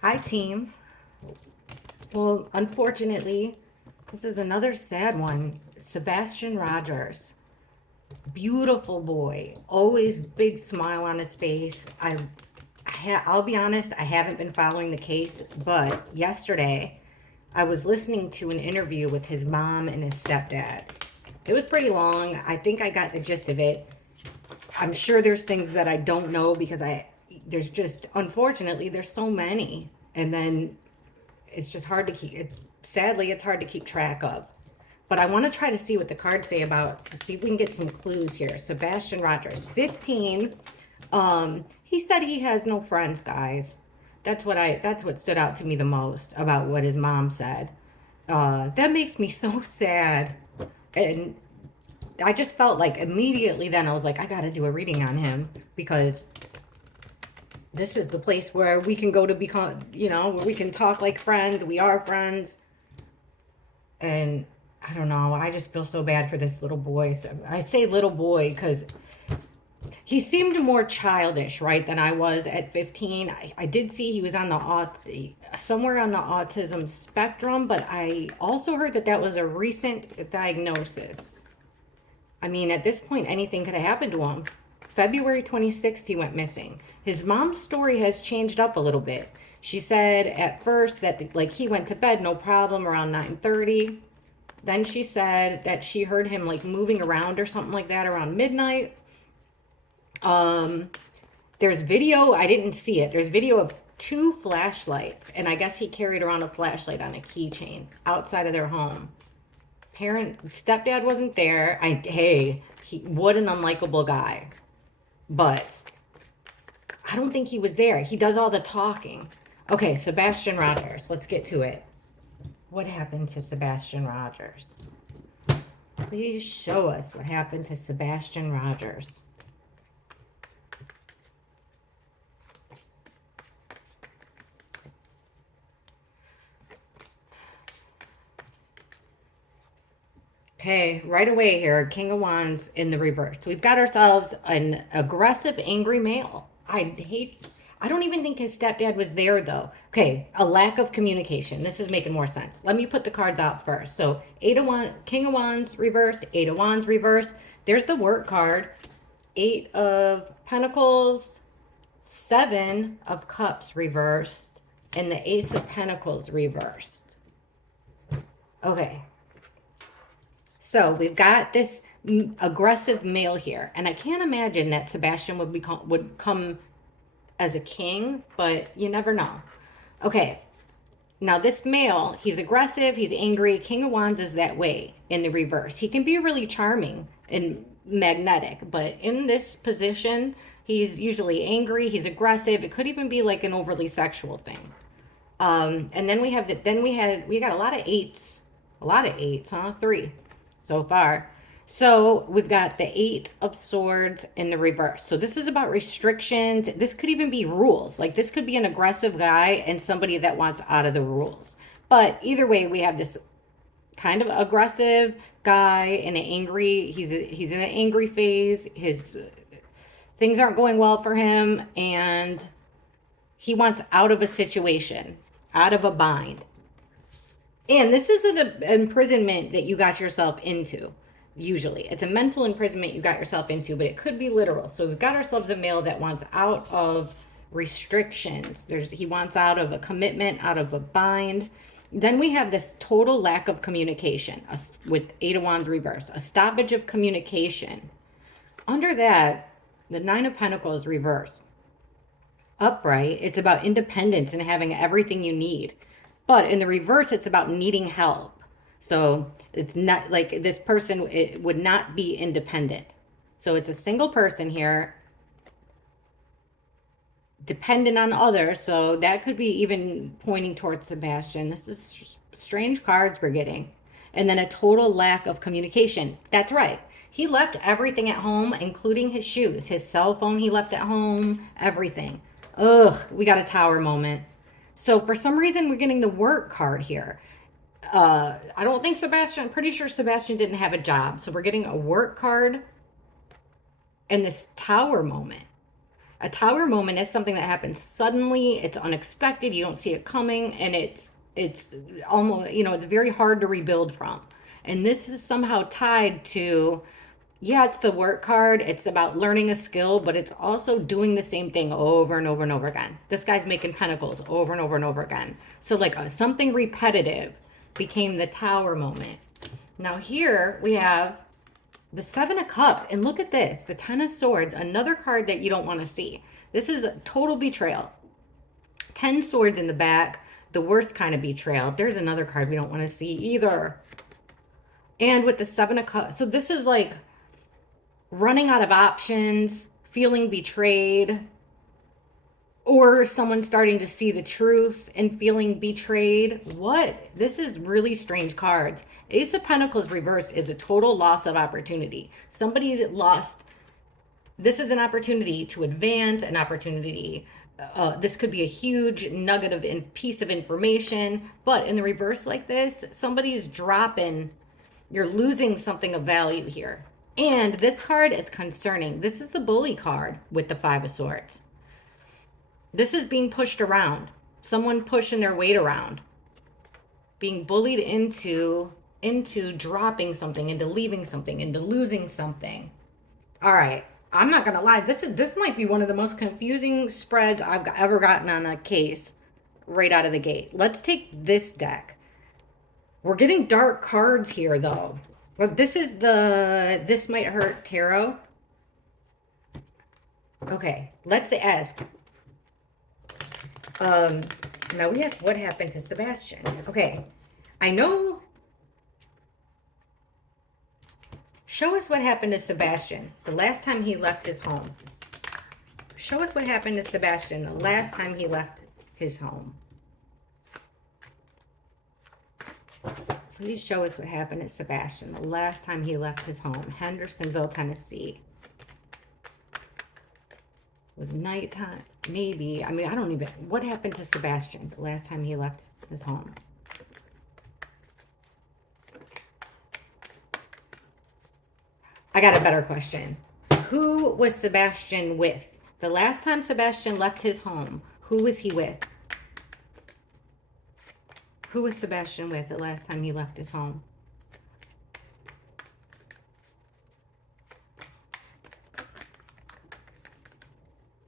Hi, team. Well, unfortunately, this is another sad one. Sebastian Rogers, beautiful boy, always big smile on his face. I'll be honest, I haven't been following the case, but yesterday I was listening to an interview with his mom and his stepdad. It was pretty long. I think I got the gist of it. I'm sure there's things that I don't know because there's just, unfortunately, there's so many. And then it's just hard to keep it. Sadly, it's hard to keep track of. But I want to try to see what the cards say about, to see if we can get some clues here. Sebastian Rogers, 15. He said he has no friends, guys. That's what stood out to me the most about what his mom said. That makes me so sad. And I just felt like immediately then I was like, I got to do a reading on him because this is the place where we can go to become, where we can talk like friends. We are friends. And I don't know. I just feel so bad for this little boy. So I say little boy because he seemed more childish, right, than I was at 15. I did see he was on somewhere on the autism spectrum, but I also heard that that was a recent diagnosis. I mean, at this point, anything could have happened to him. February 26th, he went missing. His mom's story has changed up a little bit. She said at first that like he went to bed no problem around 9:30. Then she said that she heard him like moving around or something like that around midnight. Um, there's video, I didn't see it. There's video of two flashlights, and I guess he carried around a flashlight on a keychain outside of their home. Stepdad wasn't there. What an unlikable guy. But I don't think he was there. He does all the talking. Okay, Sebastian Rogers. Let's get to it. What happened to Sebastian Rogers? Please show us what happened to Sebastian Rogers. Okay, right away here, King of Wands in the reverse. We've got ourselves an aggressive, angry male. I don't even think his stepdad was there though. Okay, a lack of communication. This is making more sense. Let me put the cards out first. So, Eight of Wands, King of Wands reverse, Eight of Wands reverse. There's the work card. Eight of Pentacles, Seven of Cups reversed, and the Ace of Pentacles reversed. Okay, so we've got this aggressive male here, and I can't imagine that Sebastian would come as a king, but you never know. Okay, now this male, he's aggressive, he's angry. King of Wands is that way in the reverse. He can be really charming and magnetic, but in this position, he's usually angry, he's aggressive. It could even be like an overly sexual thing. And then we got a lot of eights, huh? Three so far. So we've got the Eight of Swords in the reverse. So this is about restrictions. This could even be rules. Like this could be an aggressive guy and somebody that wants out of the rules. But either way, we have this kind of aggressive guy in an angry. He's in an angry phase. His things aren't going well for him, and he wants out of a situation, out of a bind. And this is an imprisonment that you got yourself into. Usually, it's a mental imprisonment you got yourself into, but it could be literal. So we've got ourselves a male that wants out of restrictions. He wants out of a commitment, out of a bind. Then we have this total lack of communication with Eight of Wands reverse, a stoppage of communication. Under that, the Nine of Pentacles reverse. Upright, it's about independence and having everything you need. But in the reverse, it's about needing help. So it's not like this person would not be independent. So it's a single person here, dependent on others. So that could be even pointing towards Sebastian. This is strange cards we're getting. And then a total lack of communication. That's right. He left everything at home, including his shoes, his cell phone he left at home, everything. Ugh, we got a tower moment. So for some reason, we're getting the work card here. I don't think I'm pretty sure Sebastian didn't have a job. So we're getting a work card and this tower moment. A tower moment is something that happens suddenly. It's unexpected. You don't see it coming, and it's almost, you know, it's very hard to rebuild from. And this is somehow tied to, yeah, it's the work card. It's about learning a skill, but it's also doing the same thing over and over and over again. This guy's making pentacles over and over and over again. So like something repetitive became the tower moment. Now here we have the Seven of Cups, and look at this, the Ten of Swords, another card that you don't want to see. This is total betrayal. 10 swords in the back, the worst kind of betrayal. There's another card we don't want to see either. And with the Seven of Cups, so this is like running out of options, feeling betrayed, or someone starting to see the truth and feeling betrayed. What? This is really strange cards. Ace of Pentacles reversed is a total loss of opportunity. Somebody's lost. This is an opportunity to advance, an opportunity. This could be a huge nugget of piece of information, but in the reverse like this, somebody's dropping. You're losing something of value here. And this card is concerning. This is the bully card with the Five of Swords. This is being pushed around. Someone pushing their weight around. Being bullied into dropping something, into leaving something, into losing something. All right. I'm not going to lie. This might be one of the most confusing spreads I've ever gotten on a case right out of the gate. Let's take this deck. We're getting dark cards here, though. But this is the This Might Hurt Tarot. Okay, let's ask. Now we asked what happened to Sebastian. Okay, I know. Show us what happened to Sebastian the last time he left his home. Show us what happened to Sebastian the last time he left his home. Please show us what happened to Sebastian the last time he left his home. Hendersonville, Tennessee. It was nighttime, maybe. I mean, I don't even... What happened to Sebastian the last time he left his home? I got a better question. Who was Sebastian with? The last time Sebastian left his home, who was he with? Who was Sebastian with the last time he left his home?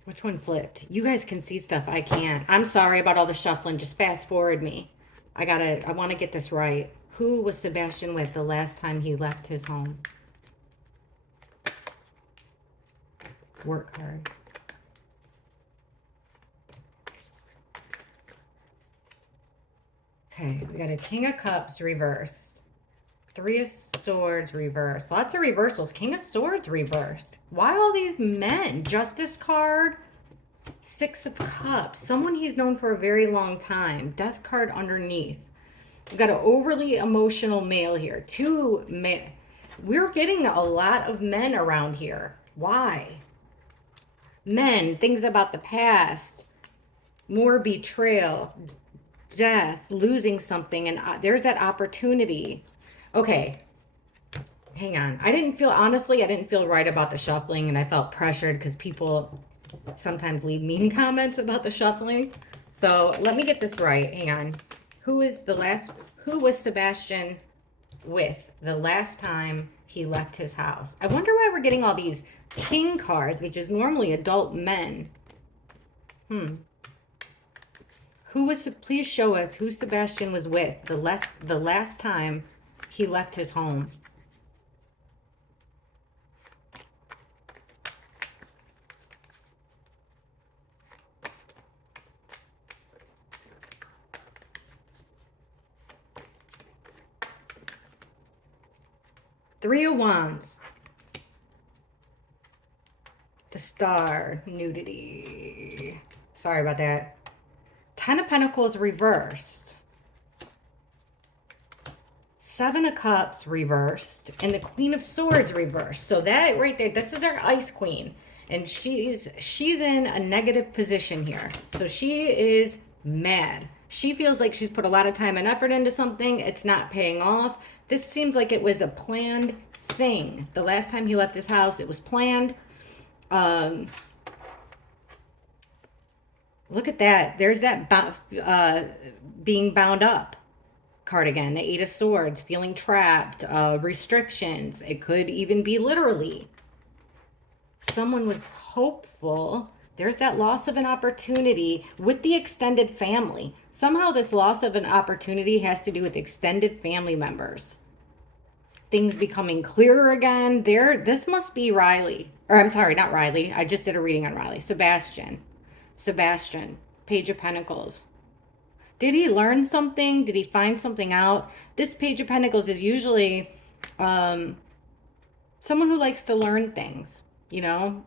Which one flipped? You guys can see stuff. I can't. I'm sorry about all the shuffling. Just fast forward me. I want to get this right. Who was Sebastian with the last time he left his home? Work hard. Okay, we got a King of Cups reversed. Three of Swords reversed. Lots of reversals. King of Swords reversed. Why all these men? Justice card. Six of Cups. Someone he's known for a very long time. Death card underneath. We've got an overly emotional male here. Two men. We're getting a lot of men around here. Why? Men. Things about the past. More betrayal. Death. Losing something. And there's that opportunity. Okay. Hang on. Honestly, I didn't feel right about the shuffling, and I felt pressured because people sometimes leave mean comments about the shuffling. So let me get this right. Hang on. Who was Sebastian with the last time he left his house? I wonder why we're getting all these king cards, which is normally adult men. Please show us who Sebastian was with the last time he left his home. Three of Wands. The Star. Nudity. Sorry about that. Ten of Pentacles reversed. Seven of Cups reversed. And the Queen of Swords reversed. So that right there, this is our Ice Queen. And she's in a negative position here. So she is mad. She feels like she's put a lot of time and effort into something. It's not paying off. This seems like it was a planned thing. The last time he left his house, it was planned. Look at that. There's that being bound up card again. The Eight of Swords, feeling trapped, restrictions. It could even be literally. Someone was hopeful. There's that loss of an opportunity with the extended family. Somehow, this loss of an opportunity has to do with extended family members. Things becoming clearer again. This must be Riley. Or I'm sorry, not Riley. I just did a reading on Riley. Sebastian. Sebastian. Page of Pentacles. Did he learn something? Did he find something out? This Page of Pentacles is usually someone who likes to learn things, you know?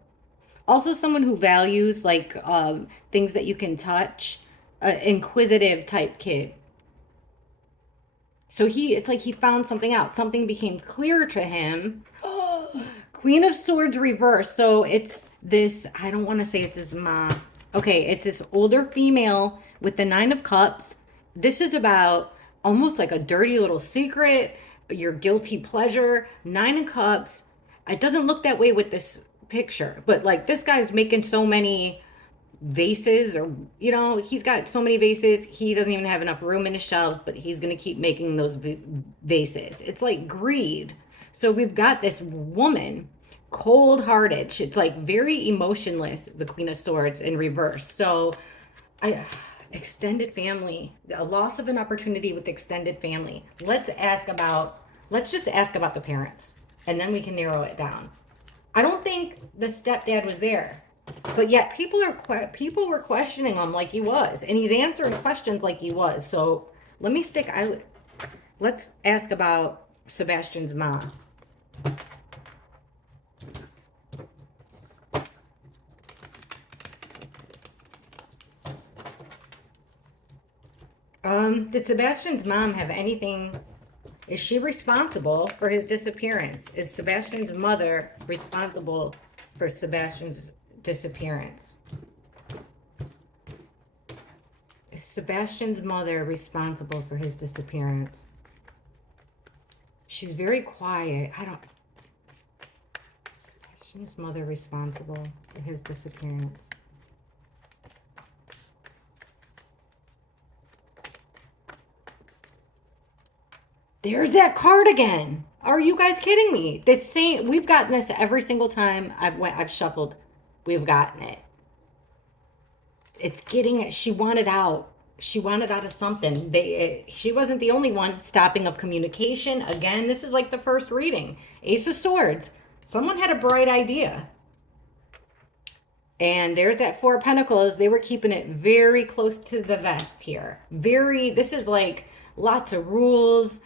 Also someone who values like things that you can touch. Inquisitive type kid. So it's like he found something out. Something became clear to him. Queen of Swords reverse. So it's this, I don't want to say it's his mom. Okay, it's this older female with the Nine of Cups. This is about almost like a dirty little secret, your guilty pleasure. Nine of Cups. It doesn't look that way with this picture, but like this guy's making so many vases, or he's got so many vases, he doesn't even have enough room in his shelf, but he's going to keep making those vases. It's like greed. So we've got this woman, cold-hearted. It's like very emotionless, the Queen of Swords in reverse. So extended family, a loss of an opportunity with extended family. Let's just ask about the parents, and then we can narrow it down. I don't think the stepdad was there. But yet people were questioning him like he was, and he's answering questions like he was. So let's ask about Sebastian's mom. Did Sebastian's mom have anything? Is she responsible for his disappearance? Is Sebastian's mother responsible for Sebastian's disappearance? Is Sebastian's mother responsible for his disappearance? She's very quiet. Sebastian's mother responsible for his disappearance. There's that card again. Are you guys kidding me? We've gotten this every single time I've shuffled. We've gotten it. It's getting it. She wanted out. She wanted out of something. She wasn't the only one. Stopping of communication. Again, this is like the first reading. Ace of Swords. Someone had a bright idea. And there's that Four of Pentacles. They were keeping it very close to the vest here. This is like lots of rules.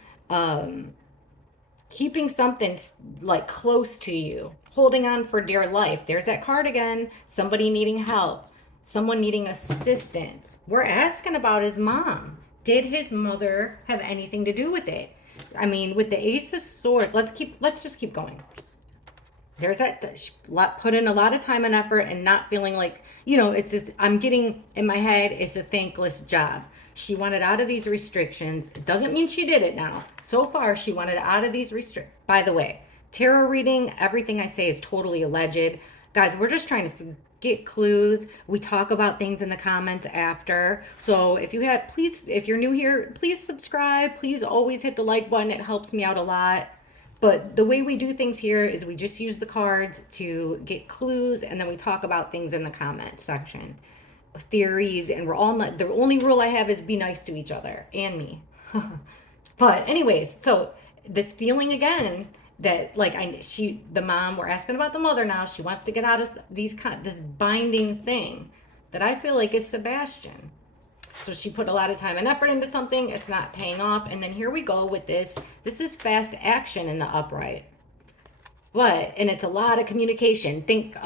Keeping something like close to you, holding on for dear life. There's that card again. Somebody needing help, someone needing assistance. We're asking about his mom. Did his mother have anything to do with it? I mean, with the Ace of Swords, let's just keep going. There's that put in a lot of time and effort, and not feeling like, I'm getting in my head, it's a thankless job. She wanted out of these restrictions. It doesn't mean she did it now. So far, she wanted out of these restrictions. By the way, tarot reading, everything I say is totally alleged. Guys, we're just trying to get clues. We talk about things in the comments after. So if you're new here, please subscribe. Please always hit the like button. It helps me out a lot. But the way we do things here is we just use the cards to get clues, and then we talk about things in the comment section. Theories, and we're all not, the only rule I have is be nice to each other and me. But anyways, so this feeling again that like the mom, we're asking about the mother now. She wants to get out of this binding thing that I feel like is Sebastian. So she put a lot of time and effort into something. It's not paying off. And then here we go with this. This is fast action in the upright. And it's a lot of communication. Think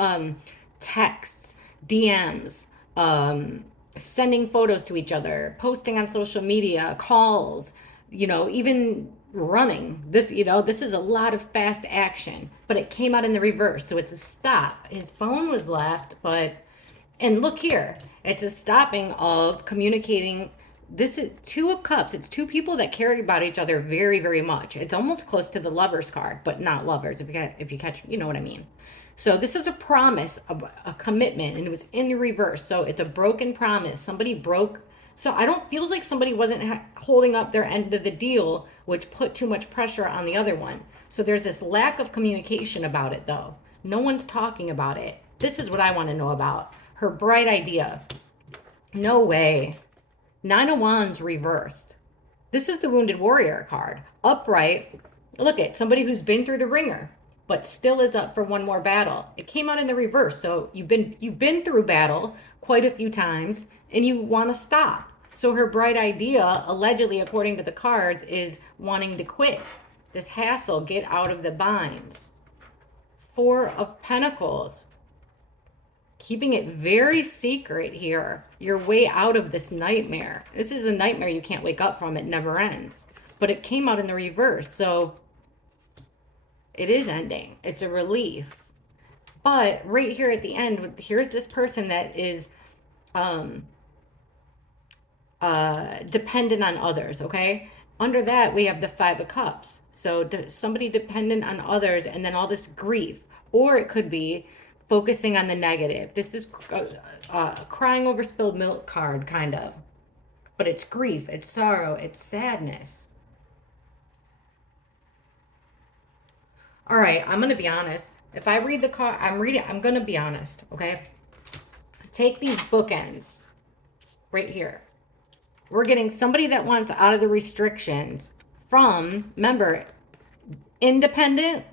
texts, DMs, sending photos to each other, posting on social media, calls, even running. This is a lot of fast action, but it came out in the reverse. So it's a stop. His phone was left, and look here, it's a stopping of communicating. This is Two of Cups. It's two people that care about each other very, very much. It's almost close to the Lovers card, but not lovers. If you catch, you know what I mean. So this is a promise, a commitment, and it was in the reverse. So it's a broken promise. Somebody broke. So I don't feels like somebody wasn't holding up their end of the deal, which put too much pressure on the other one. So there's this lack of communication about it, though. No one's talking about it. This is what I want to know about. Her bright idea. No way. Nine of Wands reversed. This is the Wounded Warrior card. Upright. Look at somebody who's been through the ringer, but still is up for one more battle. It came out in the reverse. So you've been through battle quite a few times and you want to stop. So her bright idea, allegedly according to the cards, is wanting to quit. This hassle, get out of the binds. Four of Pentacles. Keeping it very secret here. Your way out of this nightmare. This is a nightmare you can't wake up from. It never ends. But it came out in the reverse. So it is ending. It's a relief. But right here at the end, here's this person that is dependent on others, okay? Under that, we have the Five of Cups. So somebody dependent on others and then all this grief. Or it could be focusing on the negative. This is crying over spilled milk card, kind of. But it's grief, it's sorrow, it's sadness. All right, I'm going to be honest. If I read the card, I'm going to be honest, okay? Take these bookends right here. We're getting somebody that wants out of the restrictions from, remember, independent,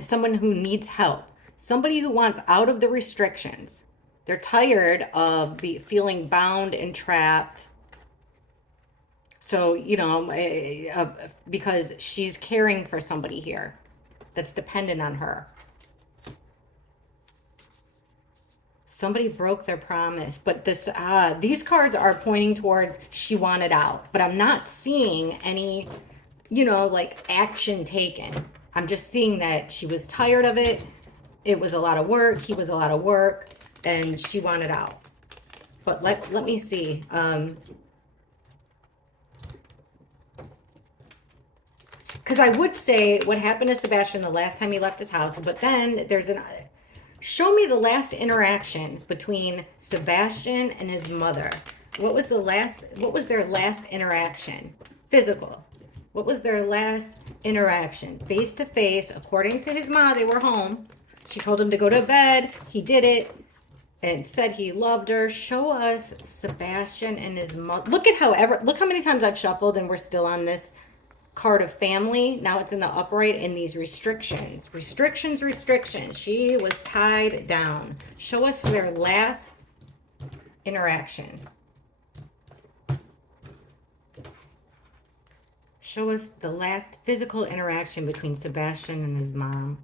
someone who needs help. Somebody who wants out of the restrictions. They're tired of feeling bound and trapped. So, you know, because she's caring for somebody here that's dependent on her. Somebody broke their promise, but these cards are pointing towards she wanted out, but I'm not seeing any, you know, like action taken. I'm just seeing that she was tired of it. It was a lot of work. He was a lot of work, and she wanted out. But let me see. Because I would say what happened to Sebastian the last time he left his house, but then there's show me the last interaction between Sebastian and his mother. What was their last interaction? Physical. What was their last interaction? Face to face. According to his mom, they were home. She told him to go to bed. He did it and said he loved her. Show us Sebastian and his mother. Look how many times I've shuffled and we're still on this card of family. Now it's in the upright in these restrictions. Restrictions. She was tied down. Show us their last interaction. Show us the last physical interaction between Sebastian and his mom.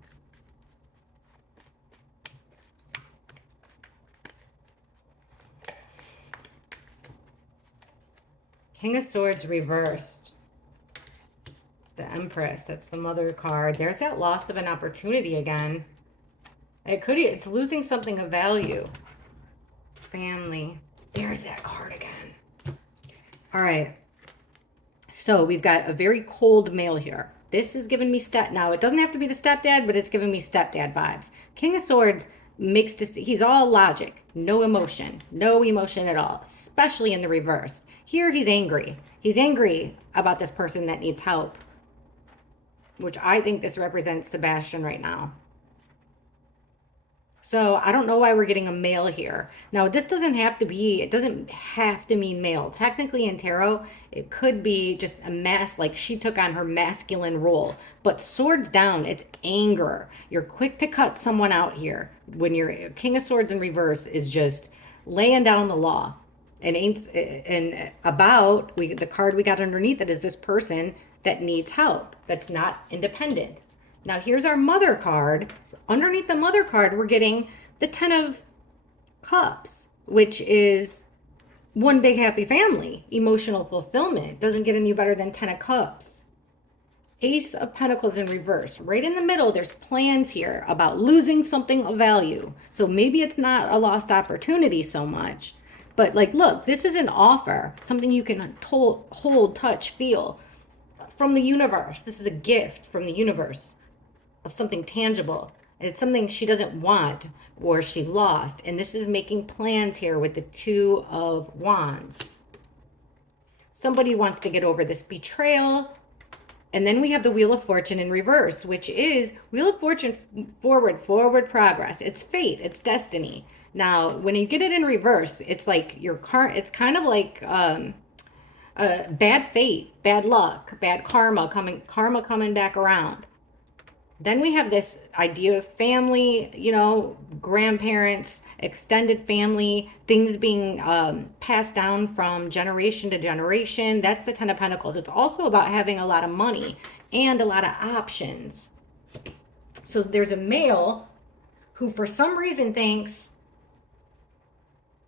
King of Swords reversed. The Empress, that's the mother card. There's that loss of an opportunity again. It's losing something of value. Family. There's that card again. All right. So we've got a very cold male here. This is giving me now it doesn't have to be the stepdad, but it's giving me stepdad vibes. King of Swords he's all logic, no emotion at all, especially in the reverse. Here he's angry. He's angry about this person that needs help, which I think this represents Sebastian right now. So I don't know why we're getting a male here. Now, this doesn't have to mean male. Technically in tarot, it could be just like she took on her masculine role. But swords down, it's anger. You're quick to cut someone out here. When your King of Swords in reverse is just laying down the law. The card we got underneath it is this person that needs help, that's not independent. Now here's our mother card. Underneath the mother card, we're getting the 10 of Cups, which is one big happy family. Emotional fulfillment. Doesn't get any better than 10 of Cups. Ace of Pentacles in reverse. Right in the middle, there's plans here about losing something of value. So maybe it's not a lost opportunity so much. But like, look, this is an offer. Something you can hold, touch, feel. From the universe. This is a gift from the universe of something tangible. It's something she doesn't want or she lost. And this is making plans here with the Two of Wands. Somebody wants to get over this betrayal. And then we have the Wheel of Fortune in reverse, which is Wheel of Fortune forward progress. It's fate, it's destiny. Now, when you get it in reverse, it's like it's kind of like bad fate, bad luck, bad karma coming back around. Then we have this idea of family, you know, grandparents, extended family, things being passed down from generation to generation. That's the Ten of Pentacles. It's also about having a lot of money and a lot of options. So there's a male who for some reason thinks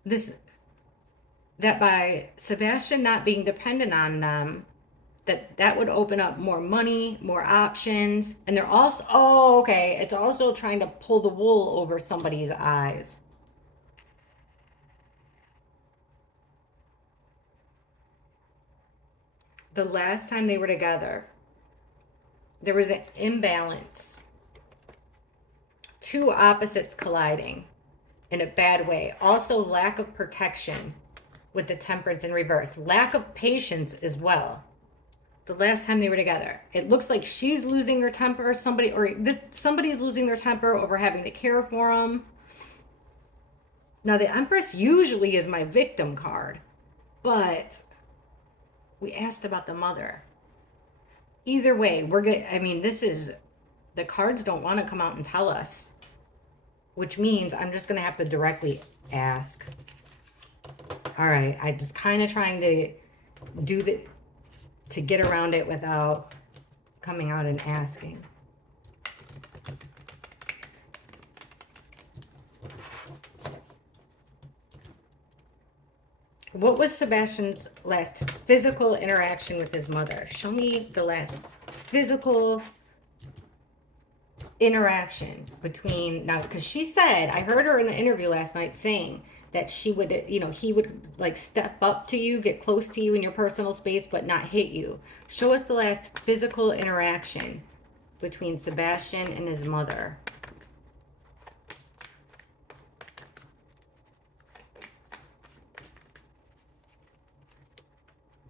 that by Sebastian not being dependent on them, that would open up more money, more options. And they're also, oh, okay, it's also trying to pull the wool over somebody's eyes. The last time they were together, there was an imbalance. Two opposites colliding in a bad way. Also, lack of protection with the Temperance in reverse. Lack of patience as well. The last time they were together, it looks like she's losing her temper. Somebody's losing their temper over having to care for them. Now, the Empress usually is my victim card, but we asked about the mother. Either way, we're good. I mean, the cards don't want to come out and tell us, which means I'm just going to have to directly ask. All right, I was kind of trying to get around it without coming out and asking. What was Sebastian's last physical interaction with his mother? Show me the last physical interaction between, now, because she said, I heard her in the interview last night saying that she would, you know, he would like step up to you, get close to you in your personal space, but not hit you. Show us the last physical interaction between Sebastian and his mother.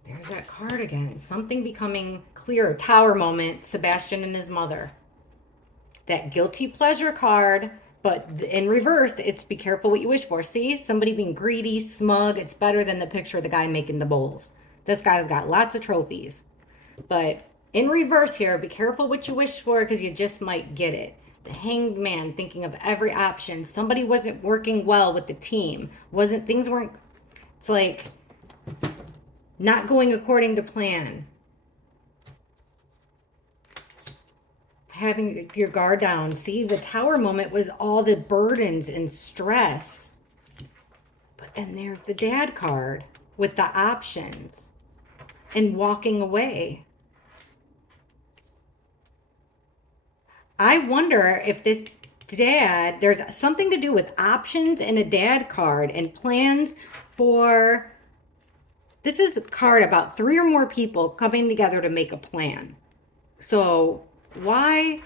There's that card again. Something becoming clear. Tower moment, Sebastian and his mother. That guilty pleasure card, but in reverse, it's be careful what you wish for. See, somebody being greedy, smug. It's better than the picture of the guy making the bowls. This guy's got lots of trophies. But in reverse here, be careful what you wish for because you just might get it. The Hanged Man thinking of every option. Somebody wasn't working well with the team. Things weren't, it's like not going according to plan. Having your guard down. See, the Tower moment was all the burdens and stress. And there's the Dad card with the options and walking away. I wonder if this dad, there's something to do with options and a dad card and plans for, this is a card about 3 or more people coming together to make a plan. So why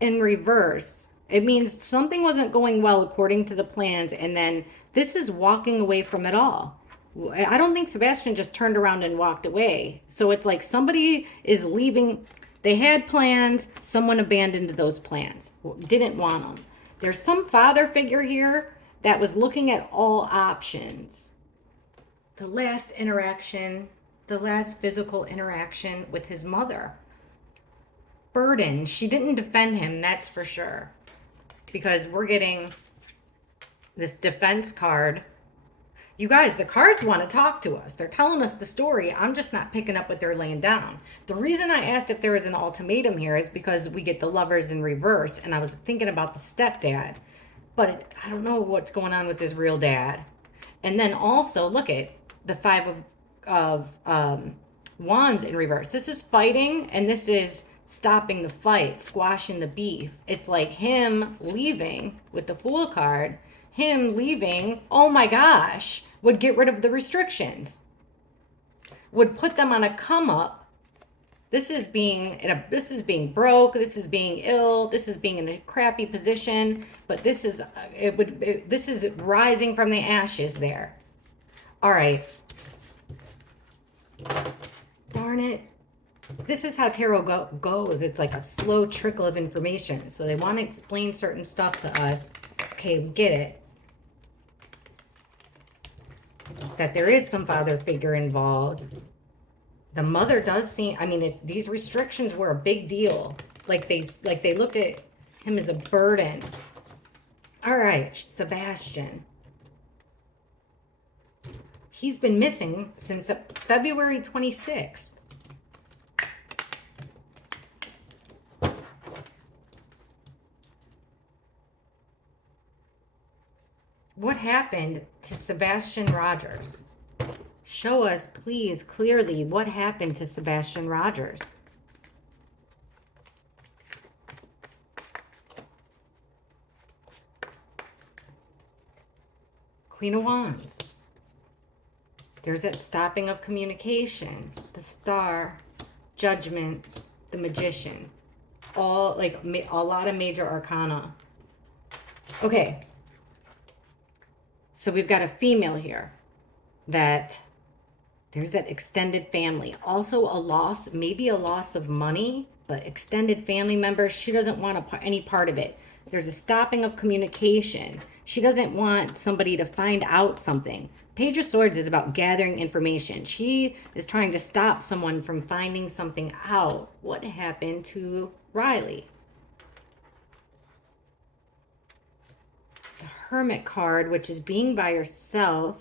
in reverse? It means something wasn't going well according to the plans, and then this is walking away from it all. I don't think Sebastian just turned around and walked away. So it's like somebody is leaving. They had plans. Someone abandoned those plans. Didn't want them. There's some father figure here that was looking at all options. The last interaction, the last physical interaction with his mother. Burden. She didn't defend him, that's for sure. Because we're getting this defense card. You guys, the cards want to talk to us. They're telling us the story. I'm just not picking up what they're laying down. The reason I asked if there was an ultimatum here is because we get the Lovers in reverse, and I was thinking about the stepdad. But I don't know what's going on with his real dad. And then also, look at the Five of Wands in reverse. This is fighting, and this is stopping the fight, squashing the beef. It's like him leaving with the Fool card. Him leaving, oh my gosh, would get rid of the restrictions. Would put them on a come up This is being broke. This is being ill. This is being in a crappy position. But this is rising from the ashes there. All right. Darn it. This is how tarot goes. It's like a slow trickle of information. So they want to explain certain stuff to us. Okay, we get it. That there is some father figure involved. The mother does seem, I mean, these restrictions were a big deal. Like they looked at him as a burden. All right, Sebastian. He's been missing since February 26th. What happened to Sebastian Rogers? Show us, please, clearly what happened to Sebastian Rogers. Queen of Wands. There's that stopping of communication. The Star, Judgment, the Magician. All, like, a lot of major arcana. Okay. So we've got a female here that there's that extended family. Also a loss, maybe a loss of money, but extended family members, she doesn't want any part of it. There's a stopping of communication. She doesn't want somebody to find out something. Page of Swords is about gathering information. She is trying to stop someone from finding something out. What happened to Riley? The Hermit card, which is being by yourself.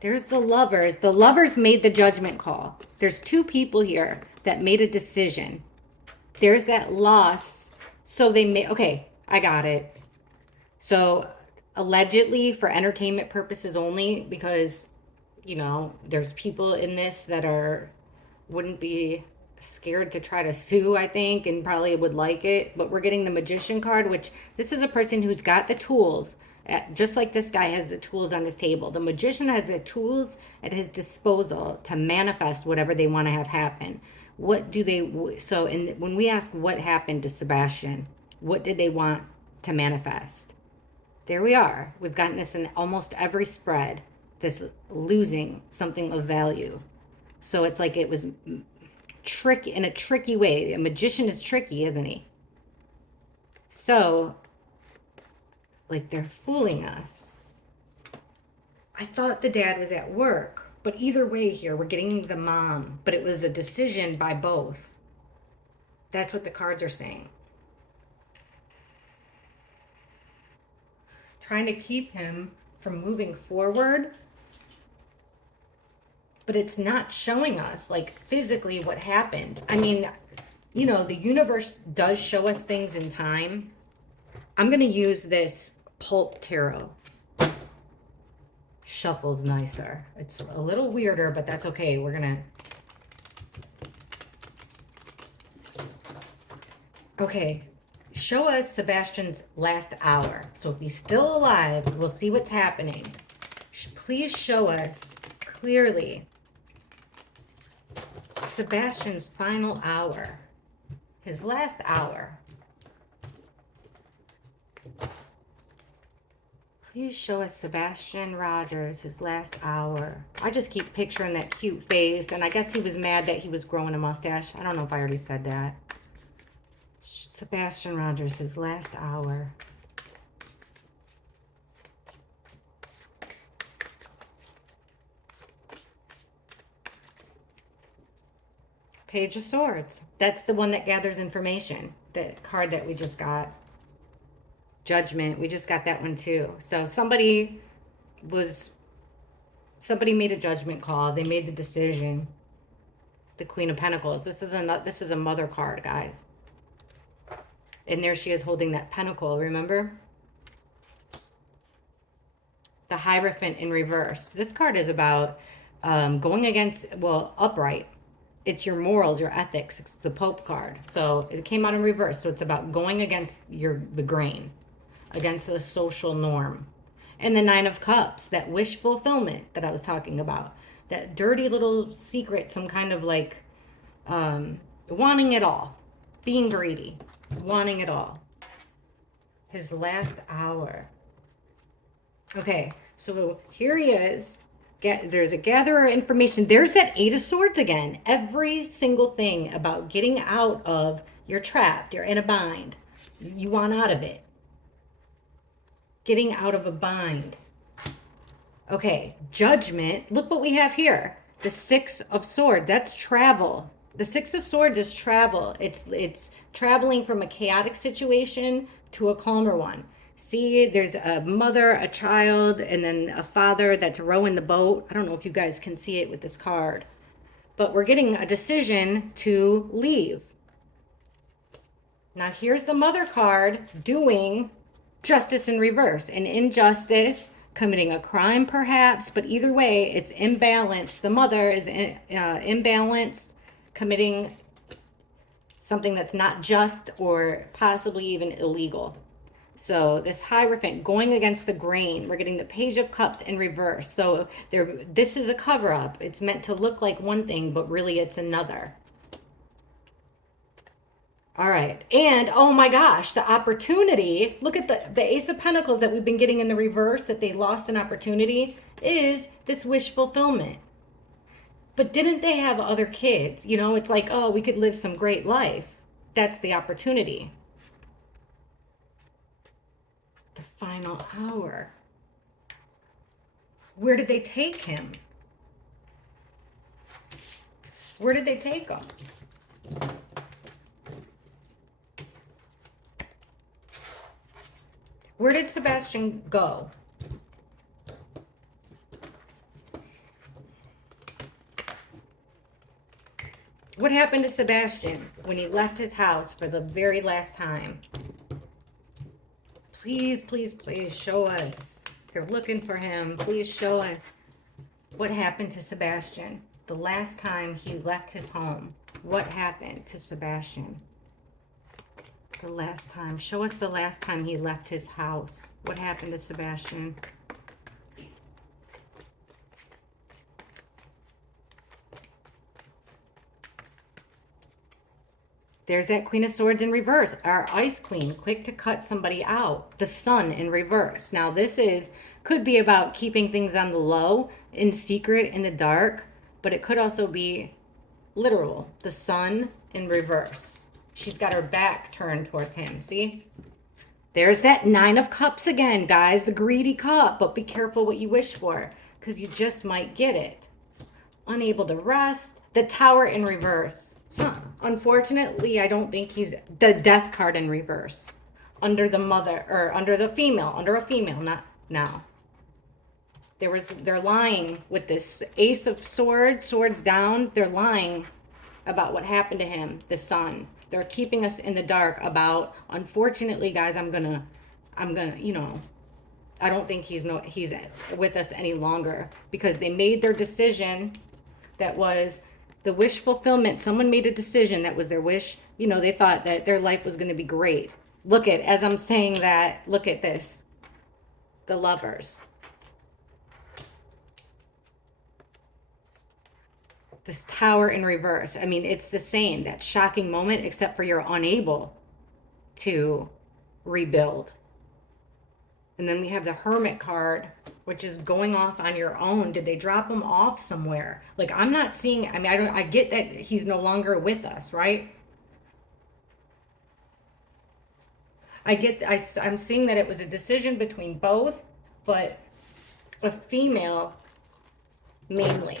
There's the Lovers. The Lovers made the judgment call. There's two people here that made a decision. There's that loss. So they made, okay, I got it. So allegedly for entertainment purposes only, because, you know, there's people in this that wouldn't be scared to try to sue, I think, and probably would like it. But we're getting the Magician card, which this is a person who's got the tools. Just like this guy has the tools on his table. The Magician has the tools at his disposal to manifest whatever they want to have happen. What do they, so when we ask what happened to Sebastian, what did they want to manifest? There we are. We've gotten this in almost every spread, this losing something of value. So it's like it was in a tricky way. A magician is tricky, isn't he? So, like, they're fooling us. I thought the dad was at work, but either way here, we're getting the mom, but it was a decision by both. That's what the cards are saying. Trying to keep him from moving forward, but it's not showing us, like, physically what happened. I mean, you know, the universe does show us things in time. I'm going to use this Pulp Tarot. Shuffle's nicer. It's a little weirder, but that's okay. We're going to... Okay. Show us Sebastian's last hour. So if he's still alive, we'll see what's happening. Please show us clearly Sebastian's final hour. His last hour. Please show us Sebastian Rogers, his last hour. I just keep picturing that cute face. And I guess he was mad that he was growing a mustache. I don't know if I already said that. Sebastian Rogers, his last hour. Page of Swords. That's the one that gathers information. The card that we just got. Judgment. We just got that one too. So somebody made a judgment call. They made the decision. The Queen of Pentacles. This is a mother card, guys. And there she is holding that pentacle, remember? The Hierophant in reverse. This card is about going against, well, upright. It's your morals, your ethics. It's the Pope card. So it came out in reverse. So it's about going against the grain, against the social norm. And the Nine of Cups, that wish fulfillment that I was talking about. That dirty little secret, some kind of like Wanting it all, being greedy, wanting it all. His last hour. Okay, so here he is. There's a gatherer of information. There's that Eight of Swords again. Every single thing about getting out of, you're trapped, you're in a bind. You want out of it. Getting out of a bind. Okay, judgment. Look what we have here. The Six of Swords. That's travel. The Six of Swords is travel. It's traveling from a chaotic situation to a calmer one. See, there's a mother, a child, and then a father that's rowing the boat. I don't know if you guys can see it with this card, but we're getting a decision to leave. Now here's the mother card doing justice in reverse. An injustice, committing a crime perhaps, but either way, it's imbalanced. The mother is imbalanced, committing something that's not just or possibly even illegal. So this Hierophant going against the grain. We're getting the Page of Cups in reverse. So this is a cover-up. It's meant to look like one thing, but really it's another. All right. And oh my gosh, the opportunity, look at the Ace of Pentacles that we've been getting in the reverse, that they lost an opportunity, is this wish fulfillment. But didn't they have other kids? You know, it's like, oh, we could live some great life. That's the opportunity. The final hour. Where did they take him? Where did they take him? Where did Sebastian go? What happened to Sebastian when he left his house for the very last time? Please, please, please show us. They're looking for him. Please show us what happened to Sebastian the last time he left his home. What happened to Sebastian? The last time. Show us the last time he left his house. What happened to Sebastian? There's that Queen of Swords in reverse. Our Ice Queen, quick to cut somebody out. The Sun in reverse. Now this could be about keeping things on the low, in secret, in the dark, but it could also be literal. The Sun in reverse. She's got her back turned towards him. See? There's that Nine of Cups again, guys. The greedy cup. But be careful what you wish for, because you just might get it. Unable to rest. The Tower in reverse. So, unfortunately, I don't think he's the Death card in reverse. Under the mother, or under the female. Under a female, not now. They're lying with this Ace of Swords, swords down. They're lying about what happened to him, the Sun. They're keeping us in the dark about, unfortunately, guys, I'm gonna, you know, I don't think he's with us any longer, because they made their decision that was the wish fulfillment. Someone made a decision that was their wish. You know, they thought that their life was going to be great. Look at, as I'm saying that, look at this. The Lovers. This Tower in reverse. I mean, it's the same, that shocking moment, except for you're unable to rebuild. And then we have the Hermit card, which is going off on your own. Did they drop him off somewhere? Like, I'm not seeing, I mean, I get that he's no longer with us, right? I'm seeing that it was a decision between both, but a female mainly.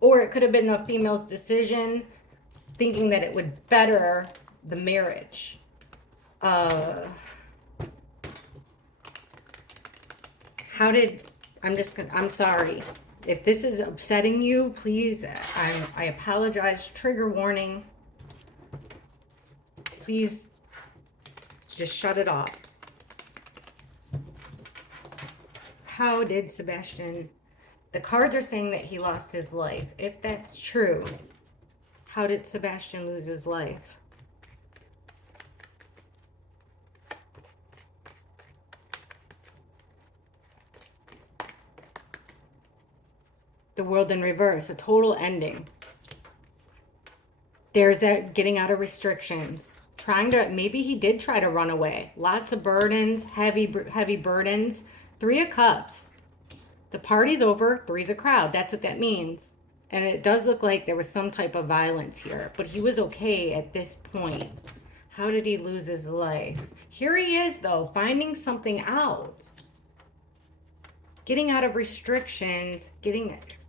Or it could have been a female's decision thinking that it would better the marriage. I'm sorry. If this is upsetting you, please, I apologize. Trigger warning. Please just shut it off. How did Sebastian... The cards are saying that he lost his life. If that's true, how did Sebastian lose his life? The World in reverse, a total ending. There's that getting out of restrictions. Trying to, maybe he did try to run away. Lots of burdens, heavy burdens. Three of Cups. The party's over, three's a crowd. That's what that means. And it does look like there was some type of violence here, but he was okay at this point. How did he lose his life? Here he is, though, finding something out. Getting out of restrictions,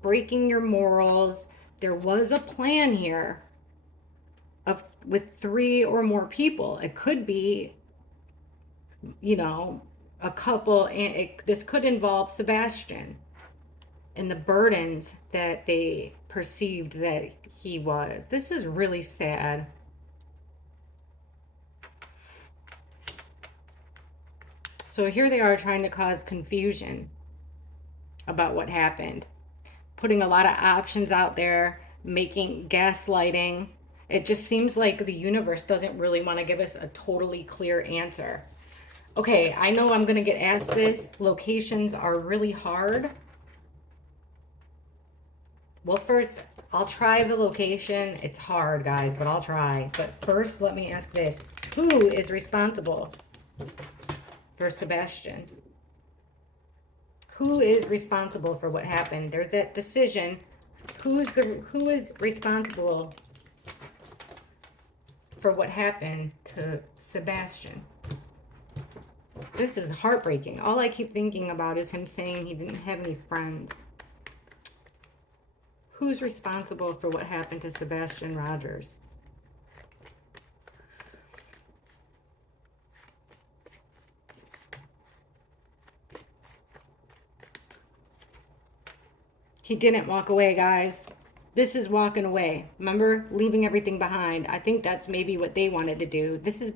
breaking your morals. There was a plan here with three or more people. It could be, a couple, and this could involve Sebastian and the burdens that they perceived that he was. This is really sad. So here they are trying to cause confusion about what happened, putting a lot of options out there, making gaslighting. It just seems like the universe doesn't really want to give us a totally clear answer. Okay, I know I'm going to get asked this. Locations are really hard. Well, first, I'll try the location. It's hard, guys, but I'll try. But first, let me ask this. Who is responsible for Sebastian? Who is responsible for what happened? There's that decision. Who is responsible for what happened to Sebastian? This is heartbreaking. All I keep thinking about is him saying he didn't have any friends. Who's responsible for what happened to Sebastian Rogers? He didn't walk away, guys. This is walking away. Remember, leaving everything behind. I think that's maybe what they wanted to do. This is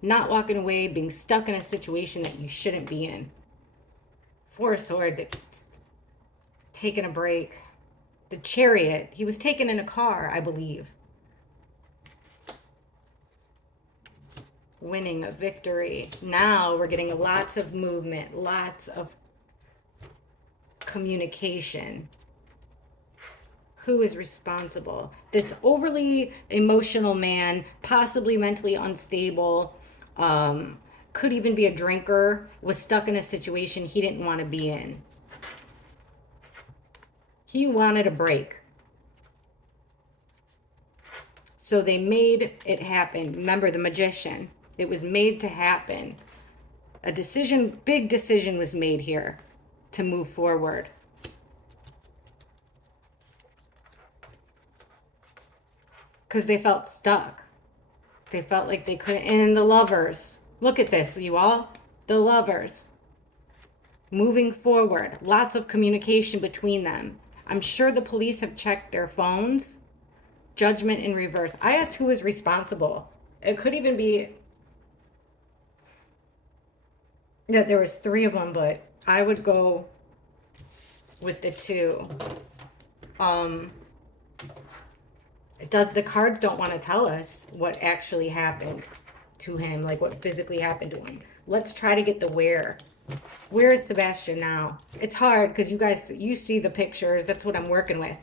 not walking away, being stuck in a situation that you shouldn't be in. Four of Swords, taking a break. The Chariot, he was taken in a car, I believe. Winning a victory. Now we're getting lots of movement, lots of communication. Who is responsible? This overly emotional man, possibly mentally unstable, could even be a drinker, was stuck in a situation he didn't want to be in. He wanted a break. So they made it happen. Remember the Magician. It was made to happen. A decision, big decision was made here to move forward. Because they felt stuck. They felt like they couldn't. And the Lovers. Look at this, you all. The Lovers. Moving forward. Lots of communication between them. I'm sure the police have checked their phones. Judgment in reverse. I asked who is responsible. It could even be that there was three of them, but I would go with the two. The cards don't want to tell us what actually happened to him, like what physically happened to him. Let's try to get the where. Where is Sebastian now? It's hard because you guys, you see the pictures. That's what I'm working with.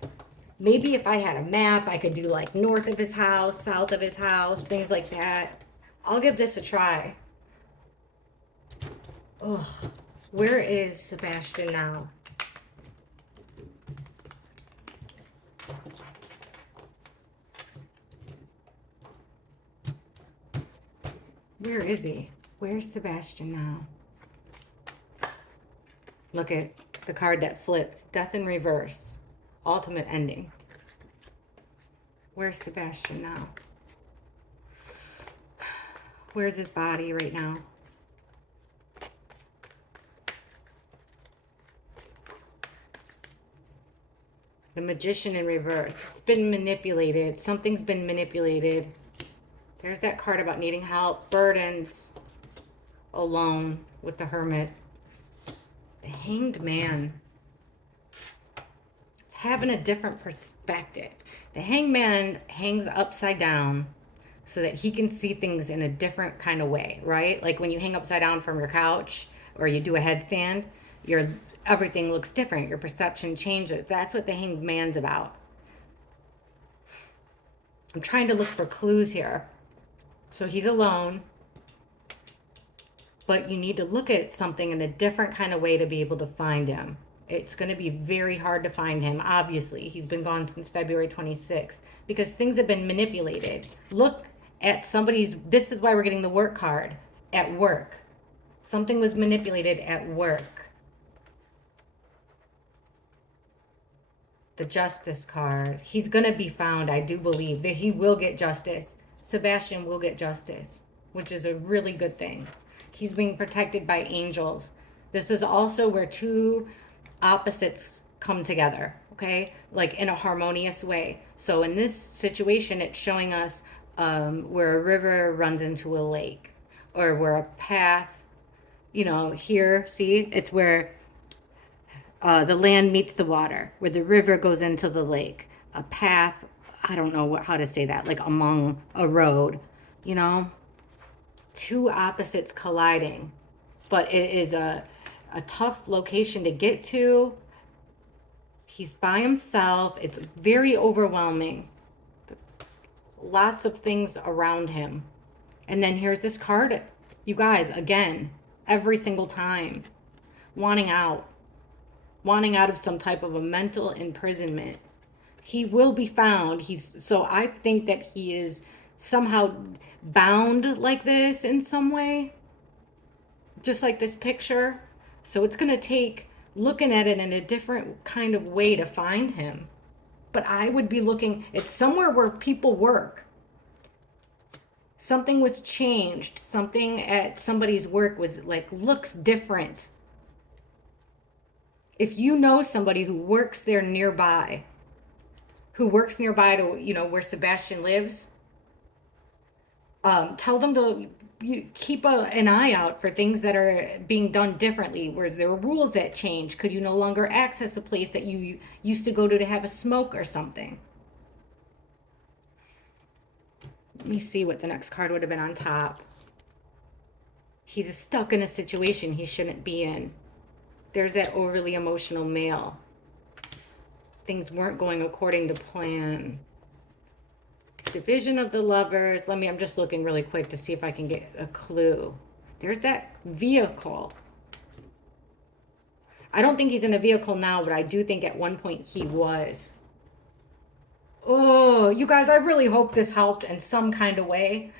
Maybe if I had a map, I could do like north of his house, south of his house, things like that. I'll give this a try. Ugh. Where is Sebastian now? Where is he? Where's Sebastian now? Look at the card that flipped. Death in reverse. Ultimate ending. Where's Sebastian now? Where's his body right now? The Magician in reverse. It's been manipulated. Something's been manipulated. There's that card about needing help. Burdens. Alone with the Hermit. The Hanged Man. It's having a different perspective. The Hanged Man hangs upside down so that he can see things in a different kind of way, right? Like when you hang upside down from your couch or you do a headstand, everything looks different. Your perception changes. That's what the Hanged Man's about. I'm trying to look for clues here. So he's alone, but you need to look at something in a different kind of way to be able to find him. It's going to be very hard to find him, obviously. He's been gone since February 26th because things have been manipulated. Look at somebody's, this is why we're getting the work card, at work. Something was manipulated at work. The justice card. He's going to be found, I do believe, that he will get justice. Sebastian will get justice, which is a really good thing. He's being protected by angels. This is also where two opposites come together, okay? Like in a harmonious way. So in this situation, it's showing us where a river runs into a lake, or where a path, you know, here, see, it's where the land meets the water, where the river goes into the lake. A path, I don't know how to say that, like among a road, you know? Two opposites colliding. But it is a tough location to get to. He's by himself. It's very overwhelming. Lots of things around him. And then here's this card. You guys, again, every single time. Wanting out of some type of a mental imprisonment. He will be found. So I think that he is somehow bound like this in some way, just like this picture. So it's going to take looking at it in a different kind of way to find him. But I would be looking, it's somewhere where people work. Something was changed. Something at somebody's work was like, looks different. If you know somebody who works there nearby, to, you know, where Sebastian lives, tell them to keep an eye out for things that are being done differently. Whereas there were rules that changed. Could you no longer access a place that you used to go to have a smoke or something? Let me see what the next card would have been on top. He's stuck in a situation he shouldn't be in. There's that overly emotional male. Things weren't going according to plan. Division of the lovers. I'm just looking really quick to see if I can get a clue. There's that vehicle. I don't think he's in a vehicle now, but I do think at one point he was. Oh, you guys, I really hope this helped in some kind of way.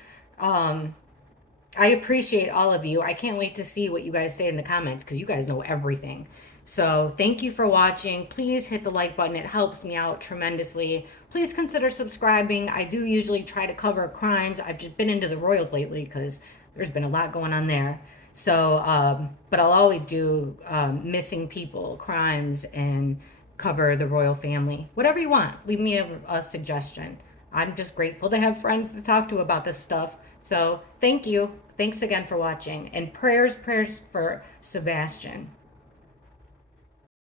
I appreciate all of you. I can't wait to see what you guys say in the comments because you guys know everything. So thank you for watching. Please hit the like button. It helps me out tremendously. Please consider subscribing. I do usually try to cover crimes. I've just been into the royals lately because there's been a lot going on there. So, but I'll always do missing people, crimes, and cover the royal family. Whatever you want. Leave me a suggestion. I'm just grateful to have friends to talk to about this stuff. So thank you. Thanks again for watching. And prayers for Sebastian.